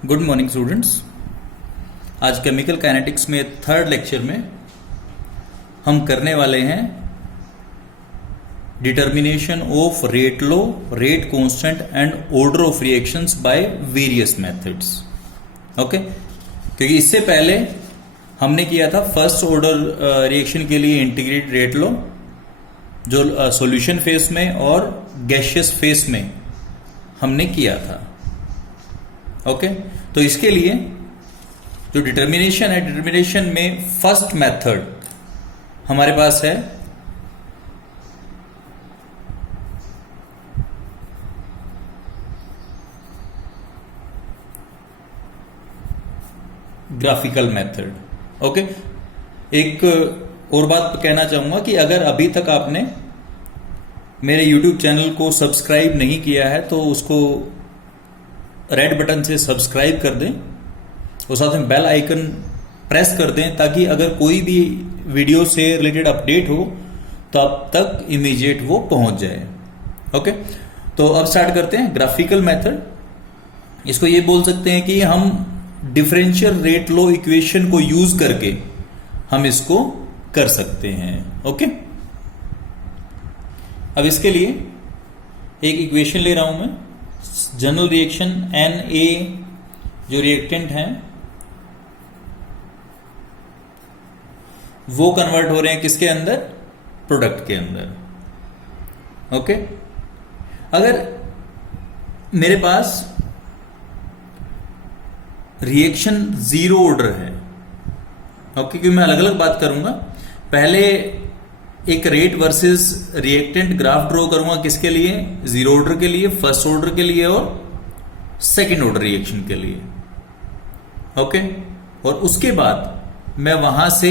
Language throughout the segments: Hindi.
Good morning students. आज केमिकल काइनेटिक्स में थर्ड लेक्चर में हम करने वाले हैं determination of rate law, rate constant and order of reactions by various methods. Okay, क्योंकि इससे पहले हमने किया था फर्स्ट ऑर्डर रिएक्शन के लिए इंटीग्रेटेड रेट लॉ, जो सॉल्यूशन फेस में और गैसियस फेस में हमने किया था। ओके, तो इसके लिए जो डिटर्मिनेशन है, डिटर्मिनेशन में फर्स्ट मेथड हमारे पास है ग्राफिकल मेथड। ओके, एक और बात कहना चाहूंगा कि अगर अभी तक आपने मेरे YouTube चैनल को सब्सक्राइब नहीं किया है तो उसको रेड बटन से सब्सक्राइब कर दें और साथ में बेल आइकन प्रेस कर दें, ताकि अगर कोई भी वीडियो से रिलेटेड अपडेट हो तो अब तक इमीडिएट वो पहुंच जाए। ओके, तो अब स्टार्ट करते हैं ग्राफिकल मेथड। इसको ये बोल सकते हैं कि हम डिफरेंशियल रेट लॉ इक्वेशन को यूज करके हम इसको कर सकते हैं। ओके, अब इसके लिए एक इक्वेशन ले रहा हूं मैं। जनरल रिएक्शन Na जो रिएक्टेंट हैं वो कन्वर्ट हो रहे हैं किसके अंदर? प्रोडक्ट के अंदर। ओके, अगर मेरे पास रिएक्शन जीरो ऑर्डर है, ओके, क्योंकि मैं अलग अलग बात करूंगा। पहले एक rate versus reactant graph draw करूंगा किसके लिए? जीरो ऑर्डर के लिए, फर्स्ट ऑर्डर के लिए और सेकंड ऑर्डर रिएक्शन के लिए। ओके, और उसके बाद मैं वहां से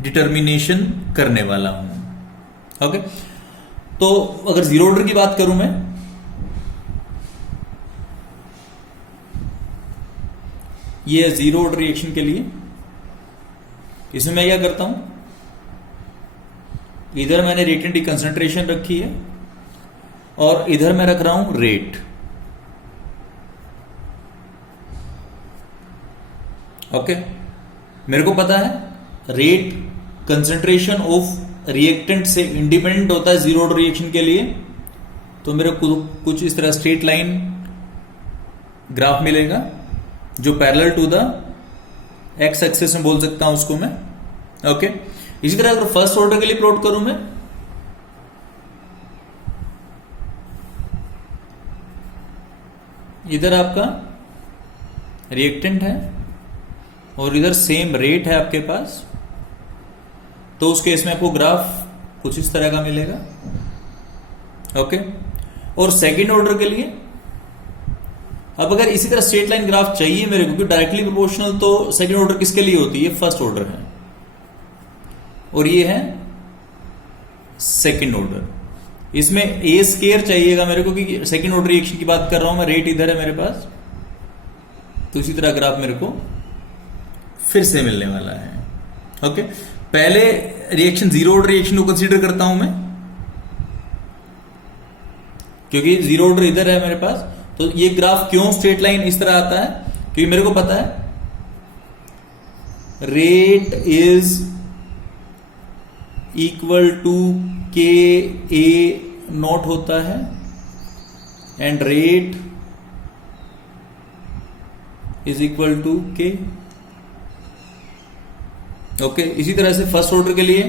डिटर्मिनेशन करने वाला हूं। ओके, तो अगर जीरो ऑर्डर की बात करूं मैं, ये है जीरो ऑर्डर रिएक्शन के लिए। इसमें मैं क्या करता हूं, इधर मैंने रिएक्टेंट की कंसंट्रेशन रखी है और इधर मैं रख रहा हूं रेट। ओके, मेरे को पता है रेट कंसंट्रेशन ऑफ रिएक्टेंट से इंडिपेंडेंट होता है जीरो ऑर्डर रिएक्शन के लिए। तो मेरे को कुछ इस तरह स्ट्रेट लाइन ग्राफ मिलेगा जो parallel to the X axis में बोल सकता हूं उसको मैं। ओके, इसी तरह अगर फर्स्ट ऑर्डर के लिए प्लॉट करूं मैं, इधर आपका रिएक्टेंट है और इधर सेम रेट है आपके पास, तो उस केस में आपको ग्राफ कुछ इस तरह का मिलेगा। ओके, और सेकंड ऑर्डर के लिए अब अगर इसी तरह स्ट्रेट लाइन ग्राफ चाहिए मेरे को, क्योंकि डायरेक्टली प्रोपोर्शनल तो सेकंड ऑर्डर किसके लिए होती है? फर्स्ट ऑर्डर है, और ये है सेकंड ऑर्डर। इसमें ए स्केयर चाहिएगा मेरे को, क्योंकि सेकंड ऑर्डर रिएक्शन की बात कर रहा हूं मैं। रेट इधर है मेरे पास, तो इसी तरह ग्राफ मेरे को फिर से मिलने वाला है। ओके, पहले रिएक्शन जीरो ऑर्डर रिएक्शन को कंसीडर करता हूं मैं, क्योंकि जीरो ऑर्डर इधर है मेरे पास। तो ये ग्राफ क्यों स्ट्रेट लाइन इस तरह आता है? क्योंकि मेरे को पता है रेट इज इक्वल टू के ए नॉट होता है and rate is equal to K. Okay, इसी तरह से फर्स्ट ऑर्डर के लिए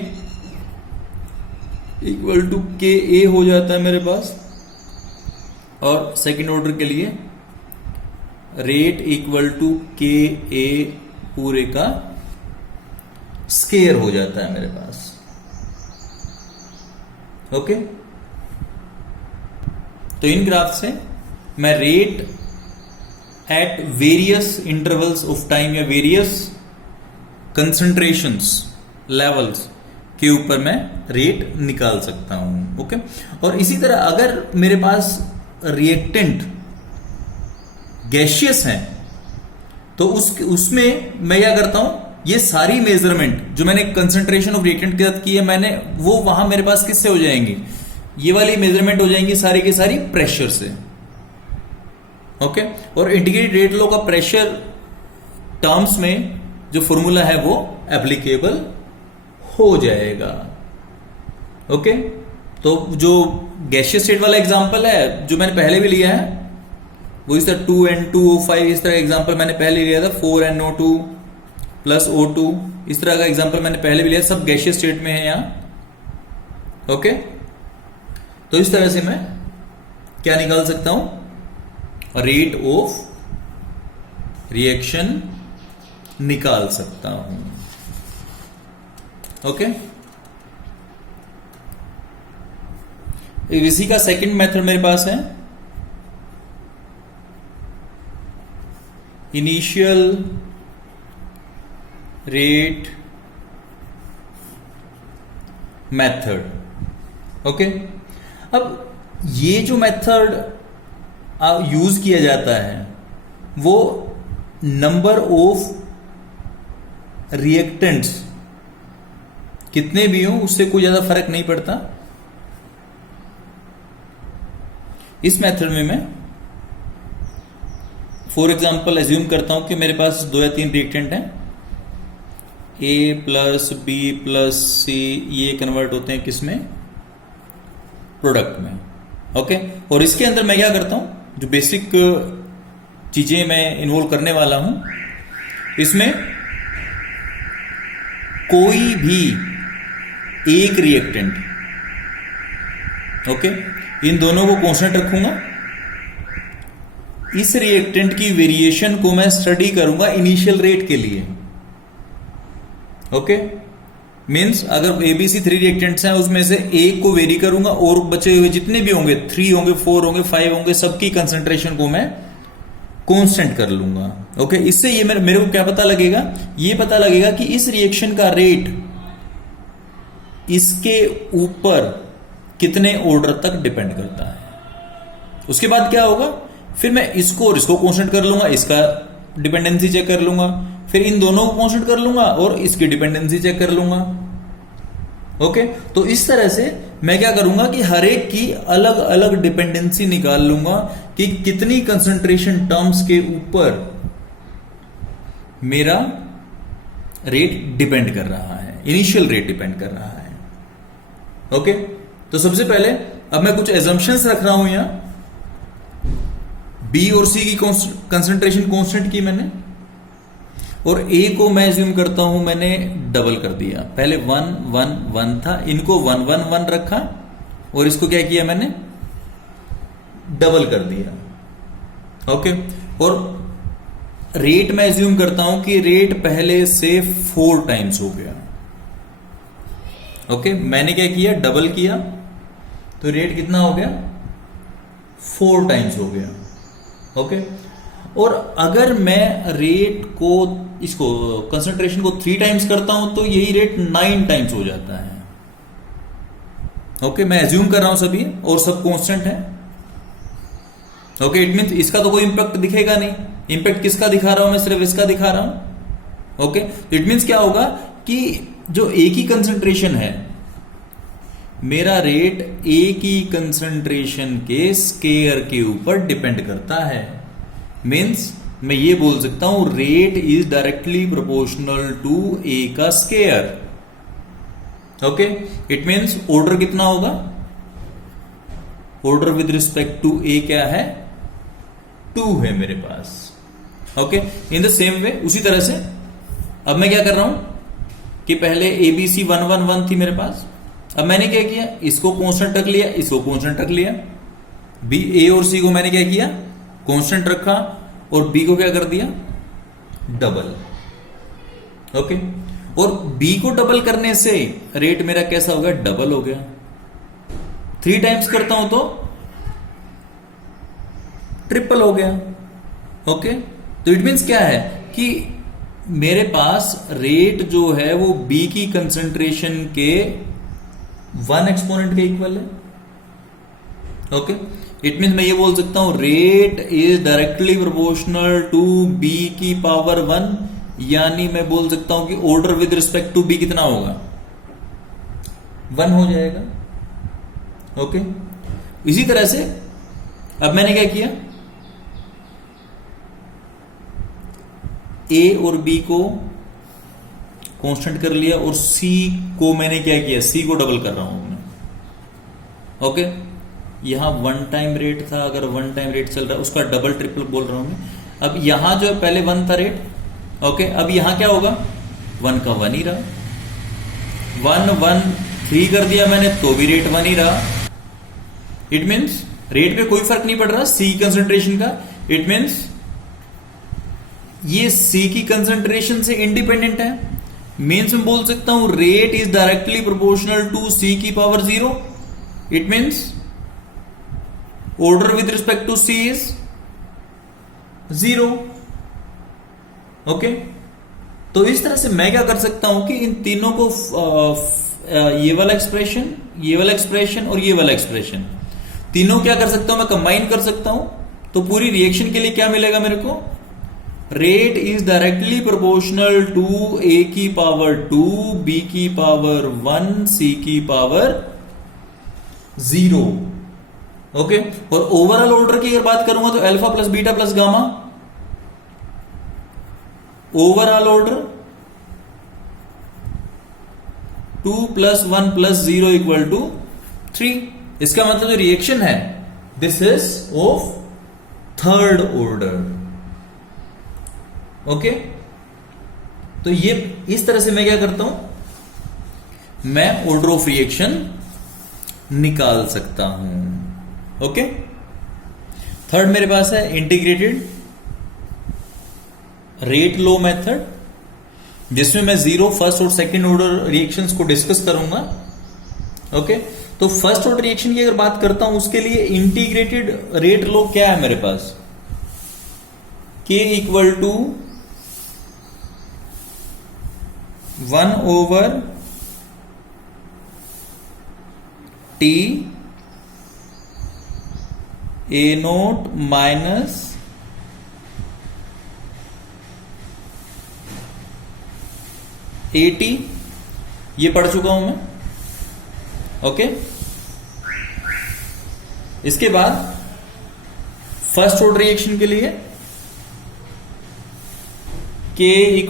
इक्वल टू के ए हो जाता है मेरे पास, और सेकंड ऑर्डर के लिए रेट इक्वल टू के ए पूरे का स्केयर हो जाता है मेरे पास। ओके, तो इन ग्राफ से मैं rate at various intervals of time या वेरियस कंसंट्रेशंस लेवल्स के ऊपर मैं रेट निकाल सकता हूं। ओके, और इसी तरह अगर मेरे पास रिएक्टेंट गैसियस है तो उसमें मैं क्या करता हूं, ये सारी मेजरमेंट जो मैंने कंसंट्रेशन ऑफ रिएक्टेंट के साथ की है मैंने, वो वहां मेरे पास किससे हो जाएंगी? ये वाली मेजरमेंट हो जाएंगी सारी की सारी प्रेशर से। ओके, और इंटीग्रेटेड रेट लॉ का प्रेशर टर्म्स में जो फॉर्मूला है वो एप्लीकेबल हो जाएगा। ओके, तो जो गैसियस स्टेट वाला एग्जांपल है जो मैंने पहले भी लिया है वो इस तरह 2N2O5 इस तरह का एग्जांपल मैंने पहले लिया था, 4NO2 प्लस O2 इस तरह का एग्जांपल मैंने पहले भी लिया, सब गैसियस स्टेट में है यहां। ओके, तो इस तरह से मैं क्या निकाल सकता हूं, रेट ऑफ रिएक्शन निकाल सकता हूं। ओके, इसी का सेकंड मेथड मेरे पास है, इनिशियल रेट मेथड। ओके, अब ये जो मेथड यूज किया जाता है वो नंबर ऑफ रिएक्टेंट्स कितने भी हों उससे कोई ज्यादा फर्क नहीं पड़ता। इस मेथड में मैं फॉर एग्जांपल एज्यूम करता हूं कि मेरे पास 2 या 3 रिएक्टेंट हैं, A plus B plus C, ये कन्वर्ट होते हैं किसमें, प्रोडक्ट में। ओके, और इसके अंदर मैं क्या करता हूं, जो बेसिक चीजें मैं इन्वॉल्व करने वाला हूं, इसमें कोई भी एक रिएक्टेंट, ओके, इन दोनों को कांस्टेंट रखूंगा। इस रिएक्टेंट की वेरिएशन को मैं स्टडी करूंगा इनिशियल रेट के लिए। ओके, मींस अगर एबीसी 3 रिएक्टेंट्स हैं उसमें से एक को वेरी करूंगा और बचे हुए जितने भी होंगे 3 होंगे 4 होंगे 5 होंगे सबकी कंसंट्रेशन को मैं कांस्टेंट कर लूंगा। ओके, इससे ये मेरे को क्या पता लगेगा, ये पता लगेगा कि इस रिएक्शन का रेट इसके ऊपर कितने ऑर्डर तक डिपेंड करता है। उसके बाद क्या होगा, फिर मैं इसको और इसको कांस्टेंट कर लूंगा, इसका डिपेंडेंसी चेक कर लूंगा, फिर इन दोनों को कांस्टेंट कर लूंगा और इसकी डिपेंडेंसी चेक कर लूंगा। ओके, तो इस तरह से मैं क्या करूंगा कि हर एक की अलग अलग डिपेंडेंसी निकाल लूंगा कि कितनी कंसंट्रेशन टर्म्स के ऊपर मेरा रेट डिपेंड कर रहा है, इनिशियल रेट डिपेंड कर रहा है। ओके, तो सबसे पहले अब मैं कुछ एजम्पशंस रख रहा हूं यहां, बी और सी की कंसंट्रेशन कांस्टेंट की मैंने, और ए को मैं एज्यूम करता हूं मैंने डबल कर दिया, पहले 1 1 1 था, इनको 1 1 1 रखा और इसको क्या किया मैंने डबल कर दिया। ओके, और रेट मैं एज्यूम करता हूं कि रेट पहले से 4 टाइम्स हो गया। ओके, मैंने क्या किया, डबल किया तो रेट कितना हो गया, 4 टाइम्स हो गया। ओके, और अगर मैं रेट को इसको कंसंट्रेशन को 3 टाइम्स करता हूं तो यही रेट 9 टाइम्स हो जाता है। ओके, मैं एज्यूम कर रहा हूं सभी और सब कांस्टेंट है। ओके, इट मींस इसका तो कोई इंपैक्ट दिखेगा नहीं, इंपैक्ट किसका दिखा रहा हूं मैं, सिर्फ इसका दिखा रहा हूं। ओके, इट मींस क्या होगा कि जो एक ही कंसंट्रेशन है, मेरा रेट ए की कंसंट्रेशन के स्केयर के ऊपर डिपेंड करता है। मींस मैं ये बोल सकता हूं rate is directly proportional to A का square. Okay, it means order कितना होगा, order with respect to A क्या है, 2 है मेरे पास। Okay, in the same way उसी तरह से अब मैं क्या कर रहा हूं कि पहले एबीसी 1 1 1 थी मेरे पास, अब मैंने क्या किया, इसको कांस्टेंट रख लिया, इसको कांस्टेंट रख लिया, बी ए और सी को मैंने क्या किया, कांस्टेंट रखा और बी को क्या कर दिया, डबल। ओके, और बी को डबल करने से रेट मेरा कैसा हो गया, डबल हो गया। 3 टाइम्स करता हूं तो ट्रिपल हो गया। ओके, तो इट मींस क्या है कि मेरे पास रेट जो है वो बी की कंसंट्रेशन के 1 एक्सपोनेंट के इक्वल है। ओके, इट मीन मैं ये बोल सकता हूं rate is directly proportional to B की पावर 1, यानी मैं बोल सकता हूं कि order with respect to B कितना होगा, 1 हो जाएगा। ओके, इसी तरह से अब मैंने क्या किया, ए और बी को कांस्टेंट कर लिया और सी को मैंने क्या किया, सी को डबल कर रहा हूं मैं। ओके, यहां वन टाइम रेट था, अगर वन टाइम रेट चल रहा है उसका डबल ट्रिपल बोल रहा हूं मैं। अब यहां जो है पहले वन था रेट, ओके, अब यहां क्या होगा, वन का वन ही रहा, वन वन थ्री कर दिया मैंने तो भी रेट वन ही रहा। इट मीन्स रेट पे कोई फर्क नहीं पड़ रहा सी कंसंट्रेशन का। इट मीन्स ये सी की कंसंट्रेशन से इंडिपेंडेंट है। मीन्स मैं बोल सकता हूं rate is directly proportional to C की power 0। It means order with respect to C is 0। Okay, तो इस तरह से मैं क्या कर सकता हूं कि इन तीनों को ये वाला एक्सप्रेशन, ये वाला एक्सप्रेशन और ये वाला एक्सप्रेशन, तीनों क्या कर सकता हूं मैं, कंबाइन कर सकता हूं। तो पूरी रिएक्शन के लिए क्या मिलेगा मेरे को, rate is directly proportional to A की पावर 2, बी की पावर 1, सी की पावर 0। ओके, और ओवरऑल ऑर्डर की अगर बात करूंगा तो alpha plus beta plus gamma, overall order 2 + 1 + 0 = 3। इसका मतलब जो रिएक्शन है this is of third order. Okay, तो ये इस तरह से मैं क्या करता हूं, मैं ऑर्डर ऑफ रिएक्शन निकाल सकता हूं। ओके, थर्ड मेरे पास है इंटीग्रेटेड रेट लो मेथड, जिसमें मैं जीरो, फर्स्ट और सेकंड ऑर्डर रिएक्शंस को डिस्कस करूंगा। ओके, तो फर्स्ट ऑर्डर रिएक्शन की अगर बात करता हूं उसके लिए इंटीग्रेटेड रेट लो क्या है मेरे पास, K = 1/T A0 minus AT, ये पढ़ चुका हूं मैं। ओके, इसके बाद फर्स्ट ऑर्डर रिएक्शन के लिए K =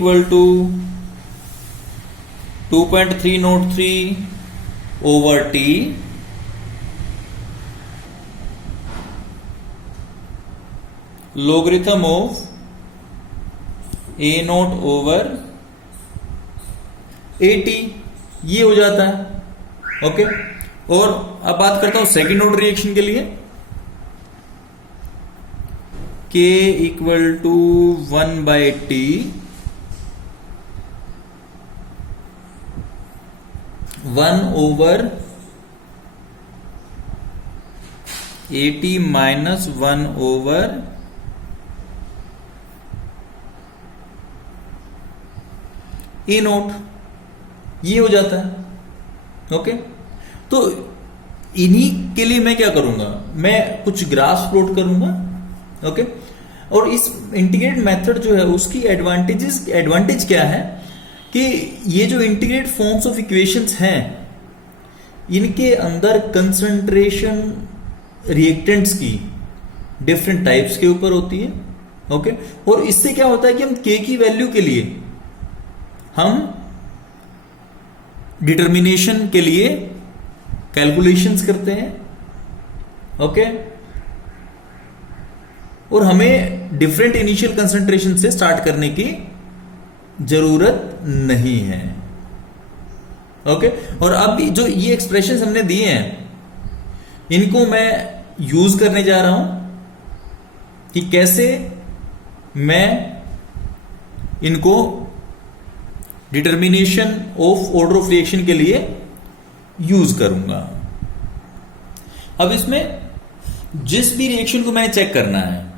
2.303/T logarithm of A0/AT, ये हो जाता है। ओके, और अब बात करता हूं सेकंड ऑर्डर रिएक्शन के लिए, K = 1/T (1/AT - 1/A0), ये हो जाता है। ओके, तो इन्हीं के लिए मैं क्या करूंगा, मैं कुछ ग्राफ्स प्लॉट करूंगा। ओके, और इस इंटीग्रेट मेथड जो है उसकी एडवांटेज क्या है कि ये जो इंटीग्रेट फॉर्म्स ऑफ इक्वेशंस हैं इनके अंदर कंसंट्रेशन रिएक्टेंट्स की डिफरेंट टाइप्स के ऊपर होती है। ओके, और इससे क्या होता है कि हम K की वैल्यू के लिए हम डिटर्मिनेशन के लिए कैलकुलेशंस करते हैं। ओके, और हमें डिफरेंट इनिशियल कंसंट्रेशन से स्टार्ट करने की जरूरत नहीं है। ओके, और अब जो ये एक्सप्रेशंस हमने दिए हैं इनको मैं यूज करने जा रहा हूं कि कैसे मैं इनको determination of order of reaction के लिए यूज करूंगा। अब इसमें जिस भी रिएक्शन को मैंने चेक करना है,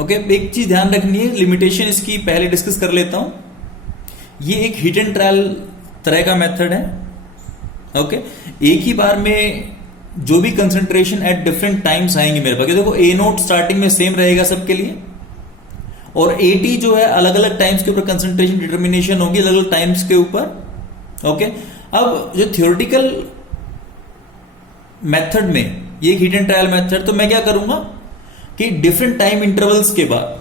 ओके, एक चीज ध्यान रखनी है, लिमिटेशन इसकी पहले डिस्कस कर लेता हूं। ये एक हिट एंड ट्रायल तरह का मेथड है। ओके, एक ही बार में जो भी कंसंट्रेशन एट डिफरेंट टाइम्स आएंगे मेरे पास, देखो A0 स्टार्टिंग में सेम रहेगा सबके लिए, और AT जो है अलग अलग टाइम्स के ऊपर कंसंट्रेशन डिटर्मिनेशन होगी, अलग अलग टाइम्स के ऊपर। ओके, अब जो थ्योरेटिकल मेथड में ये एक हिट एंड ट्रायल मेथड, तो मैं क्या करूंगा कि डिफरेंट टाइम इंटरवल्स के बाद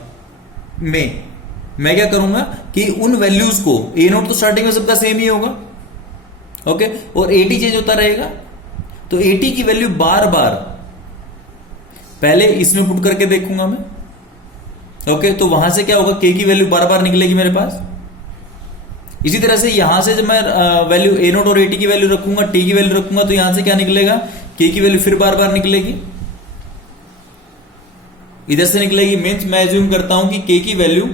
में मैं क्या करूंगा कि उन वैल्यूज को, ए नोट तो स्टार्टिंग में सबका सेम ही होगा, ओके, और एटी चेंज होता रहेगा, तो एटी की वैल्यू बार बार पहले इसमें पुट करके देखूंगा मैं, ओके, तो वहां से क्या होगा, के की वैल्यू बार बार निकलेगी मेरे पास। इसी तरह से यहां से जब मैं वैल्यू ए नोट और एटी की वैल्यू रखूंगा, टी की वैल्यू रखूंगा, तो यहां से क्या निकलेगा, के की वैल्यू फिर बार बार निकलेगी, इधर से निकलेगी। मीन्स मैं एज्यूम करता हूं कि के की वैल्यू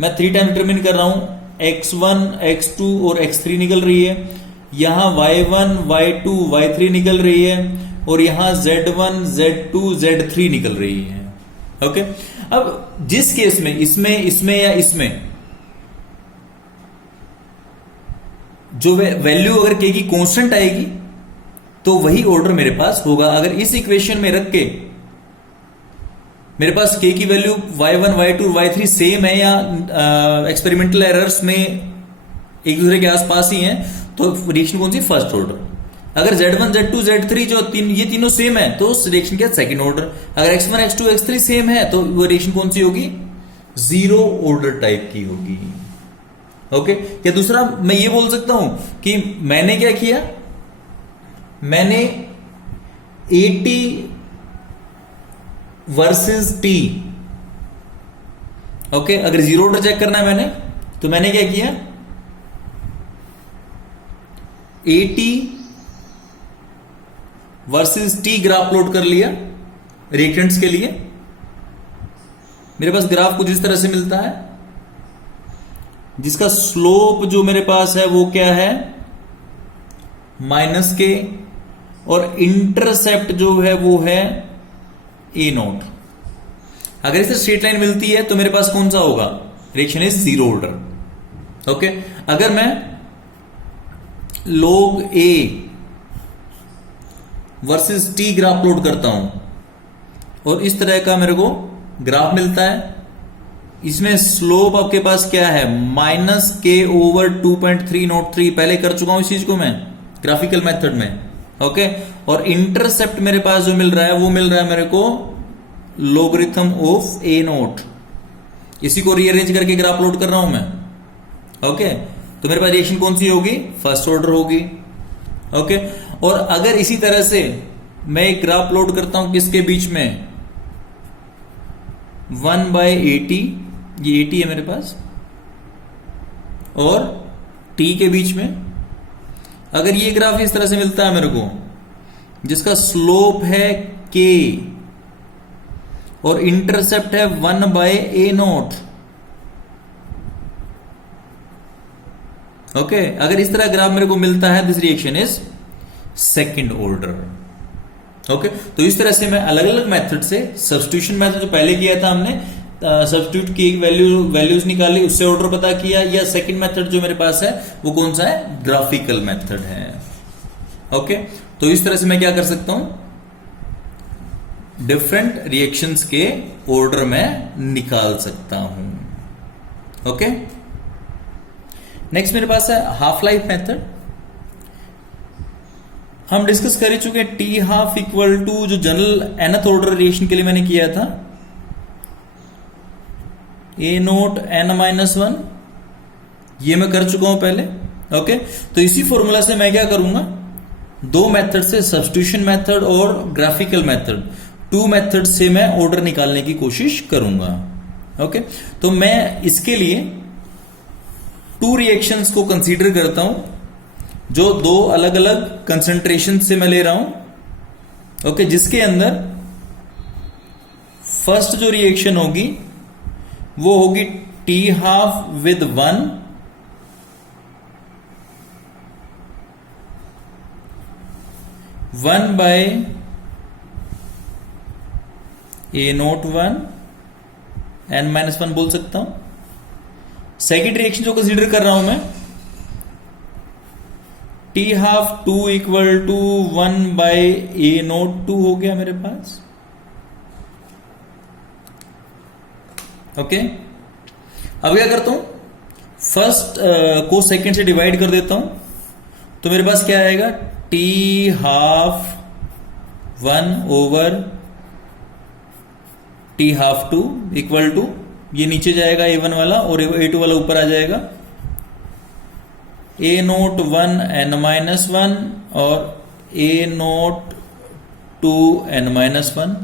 मैं 3 टाइम डिटरमिन कर रहा हूं, x1 x2 और x3 निकल रही है, यहां y1 y2 y3 निकल रही है, और यहां z1 z2 z3 निकल रही है, ओके। अब जिस केस में इसमें इसमें या इसमें जो वैल्यू अगर के की कांस्टेंट आएगी तो वही ऑर्डर मेरे पास होगा। अगर इस इक्वेशन में रख के मेरे पास के की value y1 y2 y3 same है या एक्सपेरिमेंटल एरर्स में एक दूसरे के आसपास ही हैं, तो रिएक्शन कौन सी, फर्स्ट ऑर्डर। अगर z1 z2 z3 जो ये तीनों सेम है तो रिएक्शन क्या, सेकंड ऑर्डर। अगर x1 x2 x3 सेम है तो वो रिएक्शन कौन सी होगी, जीरो ऑर्डर टाइप की होगी, ओके। या दूसरा मैं ये बोल सकता हूं कि मैंने क्या किया, मैंने एटी वर्सेस टी, ओके, अगर जीरो ऑर्डर चेक करना है मैंने, तो मैंने क्या किया, eighty versus T graph plot कर लिया रिएक्टेंट्स के लिए। मेरे पास ग्राफ कुछ इस तरह से मिलता है, जिसका स्लोप जो मेरे पास है वो क्या है, -k, और इंटरसेप्ट जो है वो है ए नोट। अगर इसे स्ट्रेट लाइन मिलती है तो मेरे पास कौन सा होगा, reaction is zero order, okay. अगर मैं log a versus T graph plot करता हूं और इस तरह का मेरे को ग्राफ मिलता है, इसमें स्लोप आपके पास क्या है, -k/2.303, पहले कर चुका हूं इस चीज को मैं ग्राफिकल मेथड में, ओके। और इंटरसेप्ट मेरे पास जो मिल रहा है वो मिल रहा है मेरे को लोगरिथम ऑफ ए नोट। इसी को रीअरेंज करके ग्राफ प्लॉट कर रहा हूं मैं, ओके। तो मेरे पास रिएक्शन कौन सी होगी, फर्स्ट ऑर्डर होगी, ओके। और अगर इसी तरह से मैं एक ग्राफ प्लॉट करता हूं किसके बीच में, 1/80, ये 80 है मेरे पास, और t के बीच में, अगर ये ग्राफ इस तरह से मिलता है मेरे को, जिसका स्लोप है k और इंटरसेप्ट है 1/a नोट, ओके। अगर इस तरह ग्राफ मेरे को मिलता है, this reaction is second order, okay. तो इस तरह से मैं अलग अलग मेथड से, सब्स्टिट्यूशन मेथड जो पहले किया था हमने, सब्स्टिट्यूट की वैल्यूज निकाली, उससे ऑर्डर पता किया, या सेकंड मेथड जो मेरे पास है वो कौन सा है, ग्राफिकल मेथड है, ओके। तो इस तरह से मैं क्या कर सकता हूं, डिफरेंट रिएक्शंस के ऑर्डर में निकाल सकता हूं, ओके। नेक्स्ट मेरे पास है हाफ लाइफ मेथड। हम डिस्कस कर ही चुके हैं, टी हाफ इक्वल टू जो जनरल nth ऑर्डर रिएक्शन के लिए मैंने किया था, ए नोट n-1, ये मैं कर चुका हूं पहले, ओके। तो इसी फॉर्मूला से मैं क्या करूंगा, दो मेथड से, सब्स्टिट्यूशन मेथड और ग्राफिकल मेथड, 2 मेथड से मैं ऑर्डर निकालने की कोशिश करूंगा, ओके। तो मैं इसके लिए 2 रिएक्शंस को कंसीडर करता हूं, जो 2 अलग अलग कंसंट्रेशन से मैं ले रहा हूं, ओके, जिसके अंदर फर्स्ट जो रिएक्शन होगी वो होगी T half with 1 1/a note 1 n-1 बोल सकता हूं। सेकेंड रिएक्शन जो कंसीडर कर रहा हूं मैं, T half 2 equal to 1/a naught 2 हो गया मेरे पास, ओके। अब क्या करता हूं, फर्स्ट को सेकंड से डिवाइड कर देता हूं, तो मेरे पास क्या आएगा, T half 1 over T half 2 equal to ये नीचे जाएगा A1 वाला और A2 वाला ऊपर आ जाएगा। A0 1 n-1 और A0 2 n-1।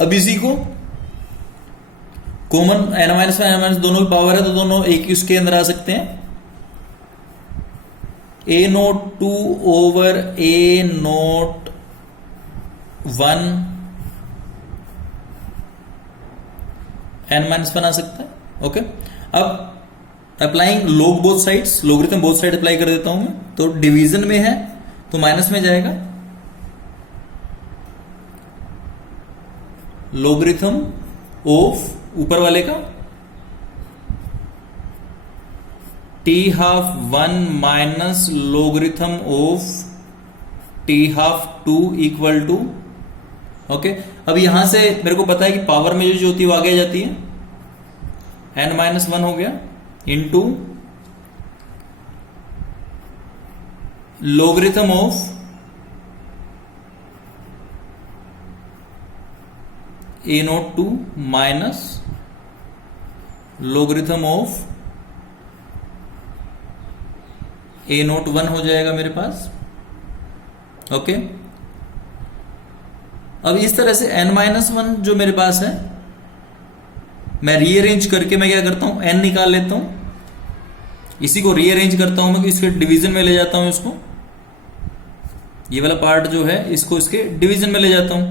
अब इसी को कॉमन n-1 n- दोनों की पावर है तो दोनों एक इसके अंदर आ सकते हैं। A0 2 ओवर A0 1 n-1 आ सकता है। ओके, अब applying log both sides, logarithm both side apply कर देता हूं मैं। तो डिवीजन में है तो माइनस में जाएगा, लोगरिथम ऑफ ऊपर वाले का T12 minus logarithm of T12 equal to. Okay, अब यहां से मेरे को पता है कि पावर में जो होती है वो आगे जाती है, n-1 हो गया into logarithm of A0 2 minus logarithm of A0 1 हो जाएगा मेरे पास। ओके, अब इस तरह से n-1 जो मेरे पास है, मैं रीअरेंज करके मैं क्या करता हूं, n निकाल लेता हूं, इसी को रीअरेंज करता हूं मैं कि इसके डिवीजन में ले जाता हूं, इसको ये वाला पार्ट जो है इसको इसके डिवीजन में ले जाता हूं।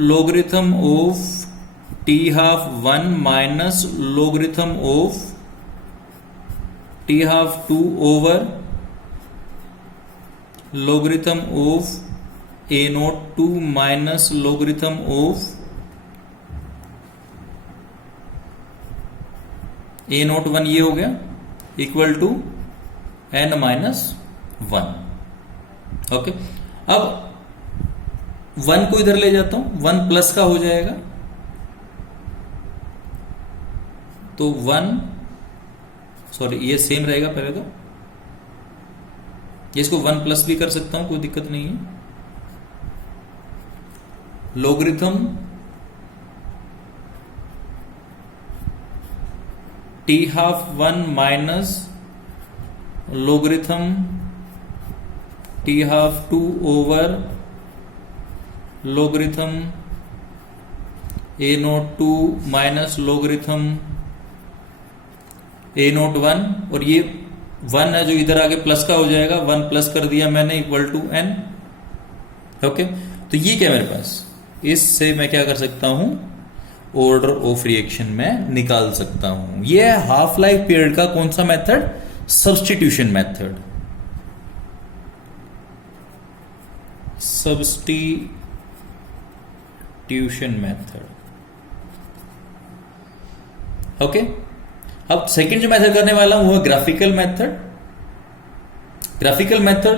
Logarithm of T12 minus logarithm of T12 over logarithm of A0 2 minus logarithm of A0 1, ये हो गया इक्वल टू n-1। ओके, अब 1 को इधर ले जाता हूं, 1 प्लस का हो जाएगा, तो 1 सॉरी ये सेम रहेगा पहले तो, ये इसको 1 प्लस भी कर सकता हूं, कोई दिक्कत नहीं है। Logarithm T12 minus logarithm T12 over logarithm A0 2 minus logarithm A0 1, और ये 1 है जो इधर आके प्लस का हो जाएगा, 1 प्लस कर दिया मैंने इक्वल टू n। ओके, तो ये क्या मेरे पास, इससे मैं क्या कर सकता हूं, ऑर्डर ऑफ रिएक्शन में निकाल सकता हूं। ये है हाफ लाइफ पीरियड का कौन सा method, substitution method. Substitution method. Okay, अब सेकंड जो मेथड करने वाला हूं वो ग्राफिकल मेथड। ग्राफिकल मेथड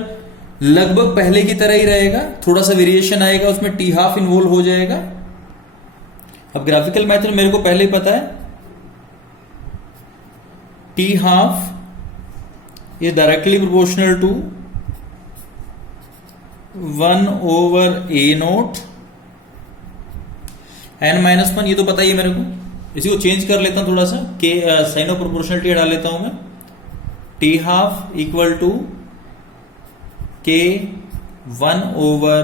लगभग पहले की तरह ही रहेगा, थोड़ा सा वेरिएशन आएगा, उसमें T12 इन्वॉल्व हो जाएगा। अब ग्राफिकल मेथड मेरे को पहले ही पता है, T12 is directly proportional to 1 over A0 n-1, ये तो पता ही है मेरे को। इसी को चेंज कर लेता हूं थोड़ा सा, के साइन ऑफ प्रोपोर्शनलिटी हटा लेता हूं मैं। T12 equal to K 1 over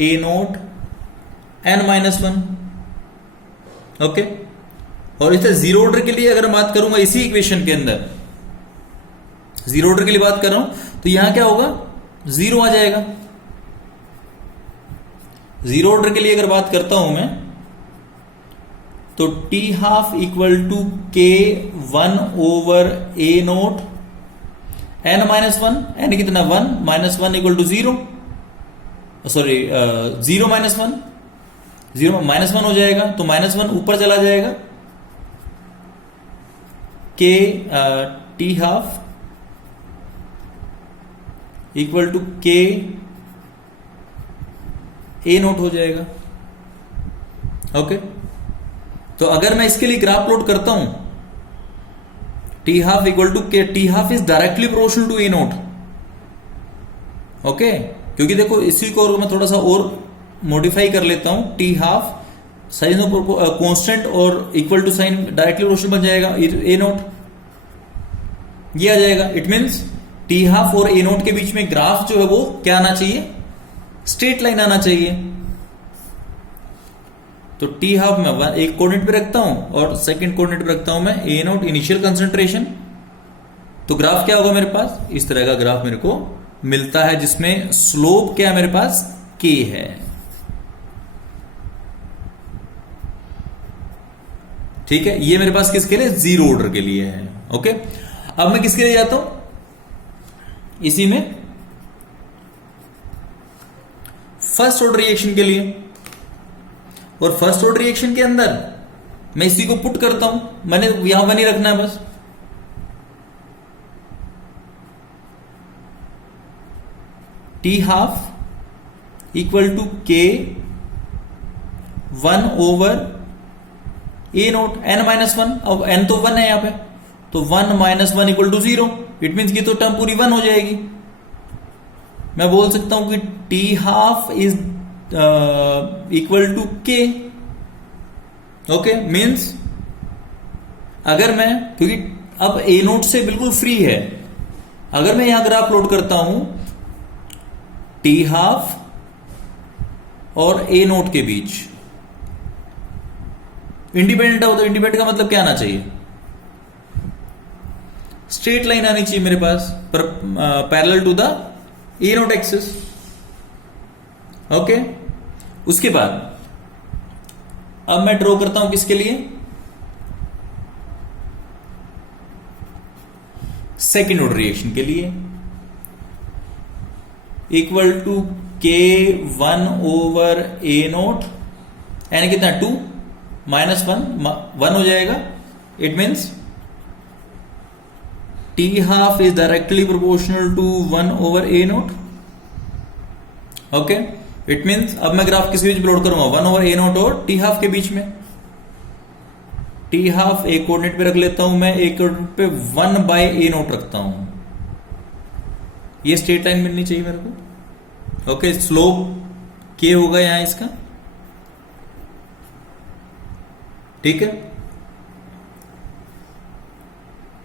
A0 n-1। Okay, और इस जीरो ऑर्डर के लिए अगर बात करूंगा इसी इक्वेशन के अंदर, जीरो ऑर्डर के लिए बात कर रहा हूं, तो यहां क्या होगा, 0 आ जाएगा। जीरो ऑर्डर के लिए अगर बात करता हूं मैं, तो T12 equal to K 1 over A0 n-1, n कितना 1, -1 इक्वल टू 0, सॉरी 0 -1, 0 -1 हो जाएगा, तो -1 ऊपर चला जाएगा, के T12 इक्वल टू के A0 हो जाएगा। ओके, तो अगर मैं इसके लिए ग्राफ प्लॉट करता हूं, T12 equal to K, T12 is directly proportional to A0। Okay, क्योंकि देखो इसी को और मैं थोड़ा सा और मॉडिफाई कर लेता हूं, T half sign of constant और equal to sign directly proportional बन जाएगा ए नोट, ये आ जाएगा। इट मीन्स टी हाफ और ए नोट के बीच में ग्राफ जो है वो क्या आना चाहिए, स्ट्रेट लाइन आना चाहिए। तो टी हाफ में एक कोऑर्डिनेट पे रखता हूं और सेकंड कोऑर्डिनेट पे रखता हूं मैं ए नोट इनिशियल कंसंट्रेशन। तो ग्राफ क्या होगा मेरे पास, इस तरह का ग्राफ मेरे को मिलता है जिसमें स्लोप क्या है मेरे पास, के है। ठीक है, ये मेरे पास किसके लिए, जीरो ऑर्डर के लिए है। ओके, अब मैं किसके लिए जाता हूं, इसी में फर्स्ट ऑर्डर रिएक्शन के लिए। और फर्स्ट ऑर्डर रिएक्शन के अंदर मैं इसी को पुट करता हूं, मैंने यहां वन ही रखना है बस। T half equal to K 1 over A naught N minus one. अब एन तो 1 है यहां पे, तो 1 minus 1 equal to 0। It means ये तो टर्म पूरी 1 हो जाएगी। मैं बोल सकता हूं कि T half is equal to K. Okay, means अगर मैं, क्योंकि अब ए नोट से बिल्कुल फ्री है, अगर मैं यहां ग्राफ प्लॉट करता हूं टी हाफ और ए नोट के बीच, इंडिपेंडेंट हो तो इंडिपेंडेंट का मतलब क्या आना चाहिए, स्ट्रेट लाइन आनी चाहिए मेरे पास पर parallel to the A naught axis. Okay, उसके बाद अब मैं ड्रॉ करता हूं किसके लिए, सेकेंड ऑर्डर रिएक्शन के लिए। Equal to K 1 over A note, यानी कितना 2 माइनस 1 हो जाएगा। It means T half is directly proportional to 1 over A naught. Okay, it means अब मैं ग्राफ किसके बीच प्लॉट करूंगा, 1 ओवर ए नोट और टी हाफ के बीच में। टी हाफ एक कोऑर्डिनेट पे रख लेता हूं मैं, एक कोऑर्डिनेट पे 1 बाय ए नोट रखता हूं। ये स्ट्रेट लाइन मिलनी चाहिए मेरे को। ओके, स्लोप के होगा यहां इसका। ठीक है,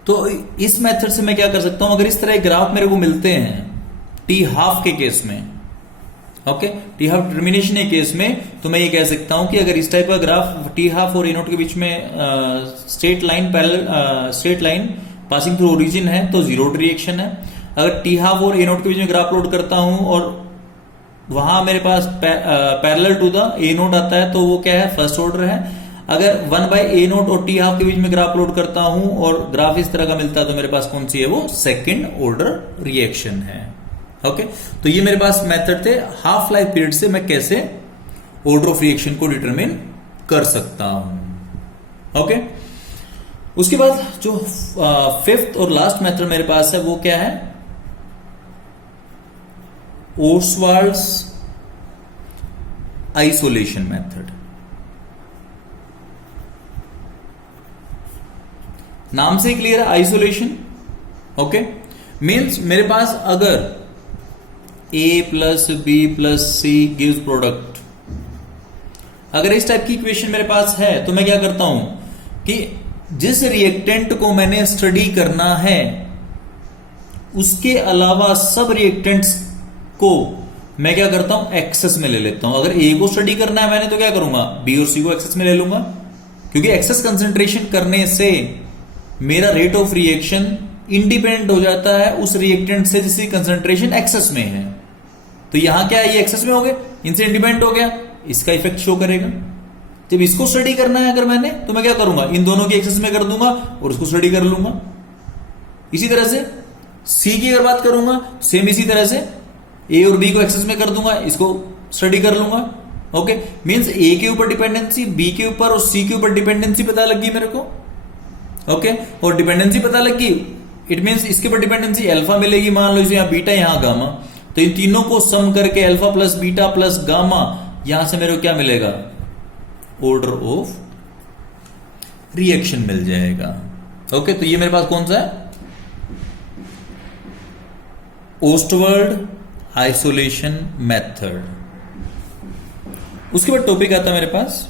तो इस मेथड से मैं क्या कर सकता हूं, अगर इस तरह ग्राफ मेरे को मिलते हैं टी हाफ के केस में, ओके, टी हाफ डिटर्मिनेशन के केस में, तो मैं ये कह सकता हूं कि अगर इस टाइप का ग्राफ टी हाफ और ए नोट के बीच में straight line parallel straight line passing through origin है तो जीरो ऑर्डर रिएक्शन है। अगर टी हाफ और ए नोट के बीच में ग्राफ प्लॉट करता हूं और वहां मेरे पास parallel to the A note आता है तो वो क्या है, फर्स्ट ऑर्डर है। अगर 1 बाय ए नोट और टी हाफ के बीच में ग्राफ प्लॉट करता हूं और ग्राफ इस तरह का मिलता है तो मेरे पास कौन सी है, वो सेकेंड ऑर्डर रिएक्शन है। ओके, तो ये मेरे पास मेथड थे हाफ लाइफ पीरियड से मैं कैसे ऑर्डर ऑफ रिएक्शन को डिटरमिन कर सकता हूं। ओके, उसके बाद जो फिफ्थ और लास्ट मेथड मेरे पास है वो क्या है, ओस्वाल्ड्स आइसोलेशन मेथड। नाम से क्लियर है, आइसोलेशन। ओके, मीन्स मेरे पास अगर a plus B plus C gives product, अगर इस टाइप की इक्वेशन मेरे पास है तो मैं क्या करता हूं कि जिस रिएक्टेंट को मैंने स्टडी करना है उसके अलावा सब रिएक्टेंट्स को मैं क्या करता हूं, एक्सेस में ले लेता हूं। अगर ए को स्टडी करना है मैंने तो क्या करूंगा, बी और सी को एक्सेस में ले लूंगा, क्योंकि एक्सेस कंसंट्रेशन करने से मेरा रेट ऑफ रिएक्शन इंडिपेंडेंट हो जाता है उस रिएक्टेंट से जिसकी कंसंट्रेशन एक्सेस में है। तो यहां क्या है, ये एक्सेस में हो गए, इनसे इंडिपेंडेंट हो गया, इसका इफेक्ट शो करेगा। जब इसको स्टडी करना है अगर मैंने, तो मैं क्या करूंगा, इन दोनों की एक्सेस में कर दूंगा और इसको स्टडी कर लूंगा। इसी तरह से सी की अगर बात करूंगा, सेम इसी तरह से ए और बी को एक्सेस में कर दूंगा, इसको स्टडी कर लूंगा। ओके, मींस ए के ऊपर डिपेंडेंसी, बी के ऊपर और सी के ऊपर डिपेंडेंसी पता लगी मेरे को। ओके, और डिपेंडेंसी पता लगी, इट मींस इसके ऊपर डिपेंडेंसी अल्फा मिलेगी, मान लो इसे यहां बीटा यहां गामा, तो इन तीनों को सम करके alpha plus beta plus gamma, यहां से मेरे को क्या मिलेगा, ऑर्डर ऑफ रिएक्शन मिल जाएगा। ओके, तो ये मेरे पास कौन सा है, ओस्टवर्ड आइसोलेशन मेथड। उसके बाद टॉपिक आता है मेरे पास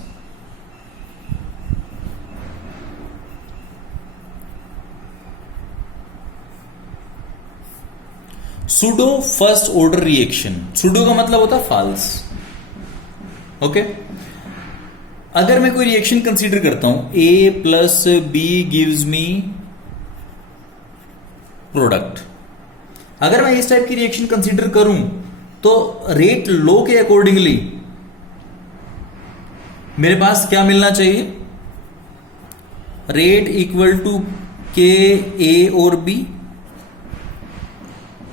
pseudo first order reaction. Pseudo का मतलब होता है फॉल्स। ओके, अगर मैं कोई रिएक्शन कंसीडर करता हूं A plus B gives me product, अगर मैं इस टाइप की रिएक्शन कंसीडर करूं तो रेट लो के अकॉर्डिंगली मेरे पास क्या मिलना चाहिए, रेट इक्वल टू के ए और बी,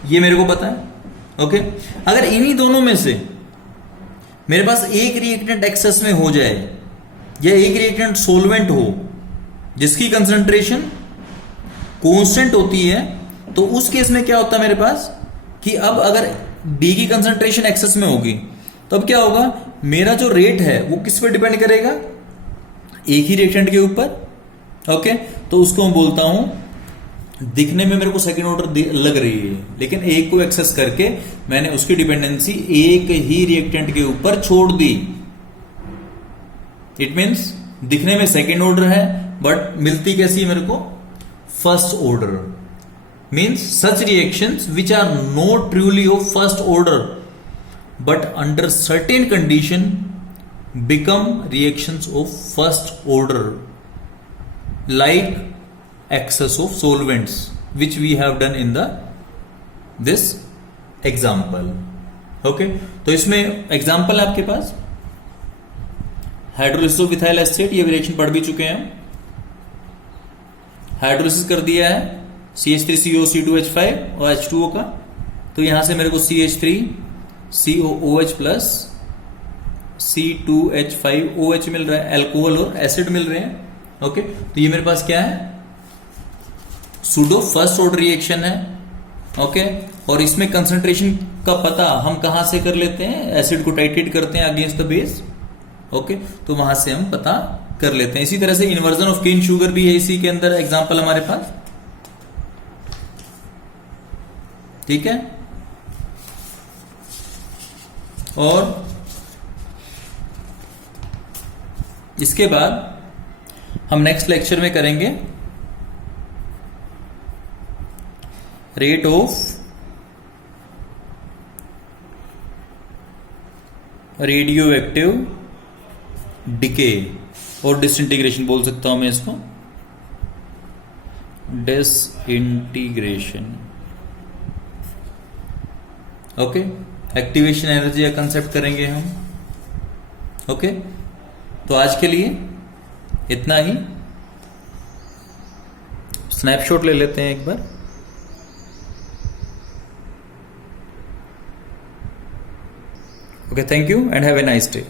ये मेरे को पता है। ओके, अगर इन्हीं दोनों में से मेरे पास एक रिएक्टेंट एक्सेस में हो जाए या एक रिएक्टेंट सोलवेंट हो जिसकी कंसंट्रेशन कांस्टेंट होती है, तो उस केस में क्या होता है मेरे पास कि अब अगर B की कंसंट्रेशन एक्सेस में होगी तो अब क्या होगा, मेरा जो रेट है वो किस पे डिपेंड करेगा, एक ही रिएक्टेंट के ऊपर। ओके, तो उसको मैं बोलता हूं दिखने में मेरे को सेकंड ऑर्डर लग रही है, लेकिन एक को एक्सेस करके मैंने उसकी डिपेंडेंसी एक ही रिएक्टेंट के ऊपर छोड़ दी। इट मींस दिखने में सेकंड ऑर्डर है बट मिलती कैसी है मेरे को, first order. Means such reactions which are not truly of first order but under certain condition become reactions of first order, like excess of solvents which we have done in this example. Okay, तो इसमें एग्जाम्पल आपके पास हाइड्रोलिसिस ऑफ इथाइल एस्टेट, ये रिएक्शन पढ़ भी चुके हैं। हाइड्रोलिसिस कर दिया है CH3CO, और H2O का, तो यहां से मेरे को CH3COOH प्लस C2H5OH मिल रहा है, अल्कोहल और एसिड मिल रहे हैं। ओके, तो ये मेरे पास क्या है, सूडो फर्स्ट ऑर्डर रिएक्शन है। ओके, और इसमें कंसंट्रेशन का पता हम कहां से कर लेते हैं, एसिड को टाइट्रेट करते हैं अगेंस्ट द बेस। ओके, तो वहां से हम पता कर लेते हैं। इसी तरह से इन्वर्जन ऑफ केन शुगर भी है इसी के अंदर एग्जांपल हमारे पास। ठीक है, और इसके बाद हम नेक्स्ट लेक्चर में करेंगे rate of radio active decay और डिसइंटीग्रेशन बोल सकता हूं मैं इसको, डिसइंटीग्रेशन। ओके, एक्टिवेशन एनर्जी का कंसेप्ट करेंगे हम। ओके, तो आज के लिए इतना ही। स्नैपशॉट ले लेते हैं एक बार। Okay, thank you and have a nice day.